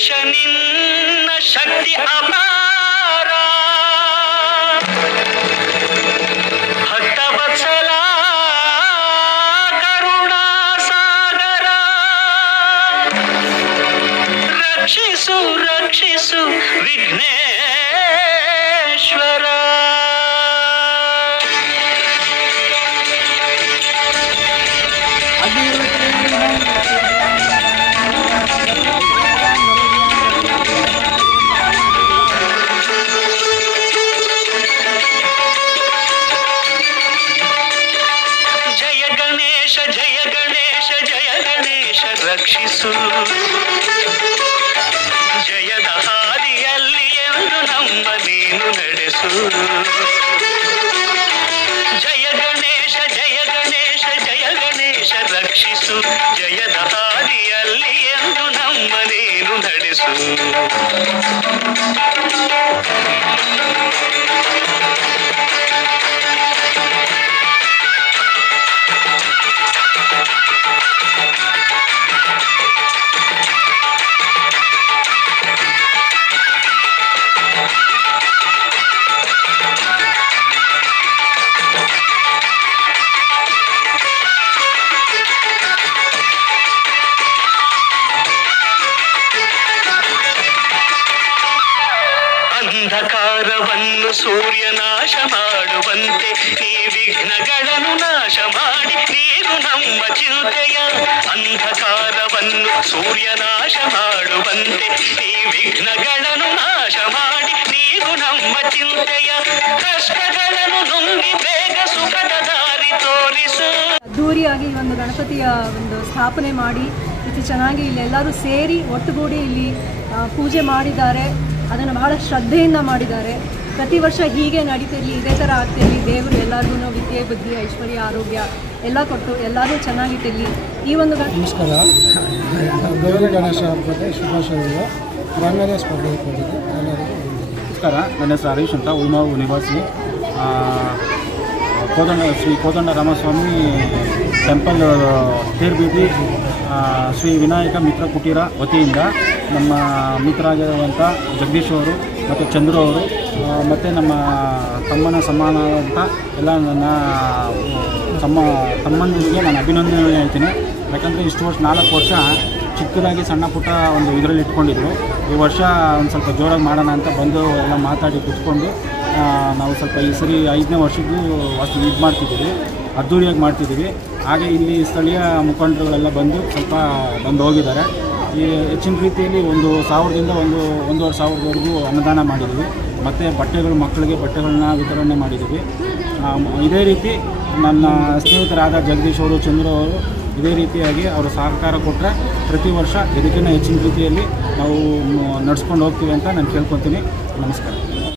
ಗಣೇಶ ನಿನ್ನ ಶಕ್ತಿ ಅಪಾರ ಭಕ್ತವತ್ಸಲ ಕರುಣಾ ಸಾಗರ ರಕ್ಷಿಸು ರಕ್ಷಿಸು ವಿಘ್ನೇಶ್ವರ. ಜಯ ಗಣೇಶ ಜಯ ಗಣೇಶ ಜಯ ಗಣೇಶ ರಕ್ಷಿಸು ಜಯದ ಹಾದಿಯಲ್ಲಿ ಎಂದು ನಮ್ಮ ನೀನು ನಡೆಸು. ಜಯ ಗಣೇಶ ಜಯ ಗಣೇಶ ಜಯ ಗಣೇಶ ರಕ್ಷಿಸು ಜಯದ ಹಾದಿಯಲ್ಲಿ ಎಂದು ನಮ್ಮ ನೀನು ನಡೆಸು. ಅಂಧಕಾರವನ್ನು ಸೂರ್ಯ ನಾಶ ಮಾಡುವಂತೆ ನೀ ವಿಘ್ನಗಳನ್ನು ನಾಶ ಮಾಡಿ ನೀನು ನಮ್ಮ ಚಿಂತೆಯ. ಅಂಧಕಾರವನ್ನು ಸೂರ್ಯ ನಾಶ ಮಾಡುವಂತೆ ನೀ ವಿಘ್ನಗಳನ್ನು ನಾಶ ಮಾಡಿ ನೀನು ನಮ್ಮ ಚಿಂತೆಯ. ಕಷ್ಟಗಳನ್ನು ನುಂಗಿ ಬೇಗ ಸುಖದ ದಾರಿ ತೋರಿಸು. ಅದ್ದೂರಿಯಾಗಿ ಈ ಒಂದು ಗಣಪತಿಯ ಒಂದು ಸ್ಥಾಪನೆ ಮಾಡಿ ಇದು ಚೆನ್ನಾಗಿ ಇಲ್ಲೆಲ್ಲರೂ ಸೇರಿ ಒಟ್ಟುಗೂಡಿ ಇಲ್ಲಿ ಪೂಜೆ ಮಾಡಿದ್ದಾರೆ. ಅದನ್ನು ಬಹಳ ಶ್ರದ್ಧೆಯಿಂದ ಮಾಡಿದ್ದಾರೆ. ಪ್ರತಿ ವರ್ಷ ಹೀಗೆ ನಡೀತಿರಲಿ, ಇದೇ ಥರ ಆಗ್ತಿರಲಿ. ದೇವರು ಎಲ್ಲರಿಗೂ ವಿದ್ಯೆ ಬುದ್ಧಿ ಐಶ್ವರ್ಯ ಆರೋಗ್ಯ ಎಲ್ಲ ಕೊಟ್ಟು ಎಲ್ಲರೂ ಚೆನ್ನಾಗಿಟ್ಟಿರಲಿ. ಈ ಒಂದು ನಮಸ್ಕಾರ. ಗೌರಿ ಗಣೇಶ ಹಬ್ಬದ ಶುಭಾಶಯಗಳು. ಗ್ರಾಮ್ಯ ಸ್ಪರ್ಧೆ ಕೊಟ್ಟಿದೆ ಎಲ್ಲರಿಗೂ ನಮಸ್ಕಾರ. ನನ್ನ ಹೆಸರು ಹರೀಶ್ ಅಂತ, ಉಳಿಮಾವು ನಿವಾಸಿ. ಶ್ರೀ ಕೋದಂಡ ರಾಮಸ್ವಾಮಿ ಟೆಂಪಲ್ ತೇರ್ಬೀದಿ ಶ್ರೀ ವಿನಾಯಕ ಮಿತ್ರ ಕುಟೀರ ವತಿಯಿಂದ ನಮ್ಮ ಮಿತ್ರರಾಗಿರುವಂಥ ಜಗದೀಶ್ ಅವರು ಮತ್ತು ಚಂದ್ರು ಅವರು ಮತ್ತು ನಮ್ಮ ತಮ್ಮನ ಸಮಾನವಾದಂಥ ಎಲ್ಲ ನನ್ನ ತಮ್ಮಂದಿರಿಗೆ ನಾನು ಅಭಿನಂದನೆ ಹೇಳ್ತೀನಿ. ಯಾಕಂದರೆ ಇಷ್ಟು ವರ್ಷ 4 ವರ್ಷ ಚಿಕ್ಕದಾಗಿ ಸಣ್ಣ ಪುಟ್ಟ ಒಂದು ಇದರಲ್ಲಿ ಇಟ್ಕೊಂಡಿದ್ರು. ಈ ವರ್ಷ ಒಂದು ಸ್ವಲ್ಪ ಜೋರಾಗಿ ಮಾಡೋಣ ಅಂತ ಬಂದು ಎಲ್ಲ ಮಾತಾಡಿ ಕೂತ್ಕೊಂಡು ನಾವು ಸ್ವಲ್ಪ ಈ ಸರಿ 5ನೇ ವರ್ಷಕ್ಕೂ ಅಷ್ಟು ಇದು ಮಾಡ್ತಿದ್ದೀವಿ, ಅದ್ದೂರಿಯಾಗಿ ಮಾಡ್ತಿದ್ದೀವಿ. ಹಾಗೆ ಇಲ್ಲಿ ಸ್ಥಳೀಯ ಮುಖಂಡರುಗಳೆಲ್ಲ ಸ್ವಲ್ಪ ಬಂದು ಹೋಗಿದ್ದಾರೆ. ಈ ಹೆಚ್ಚಿನ ರೀತಿಯಲ್ಲಿ 1,000ದಿಂದ 1,500ವರೆಗೂ ಅನ್ನದಾನ ಮಾಡಿದ್ದೀವಿ. ಮತ್ತು ಮಕ್ಕಳಿಗೆ ಬಟ್ಟೆಗಳನ್ನ ವಿತರಣೆ ಮಾಡಿದ್ದೀವಿ. ಇದೇ ರೀತಿ ನನ್ನ ಸ್ನೇಹಿತರಾದ ಜಗದೀಶ್ ಅವರು, ಚಂದ್ರು ಅವರು ಇದೇ ರೀತಿಯಾಗಿ ಅವರು ಸಹಕಾರ ಕೊಟ್ಟರೆ ಪ್ರತಿ ವರ್ಷ ಇದಕ್ಕಿಂತ ಹೆಚ್ಚಿನ ರೀತಿಯಲ್ಲಿ ನಾವು ನಡೆಸ್ಕೊಂಡು ಹೋಗ್ತೀವಿ ಅಂತ ನಾನು ಕೇಳ್ಕೊತೀನಿ. ನಮಸ್ಕಾರ.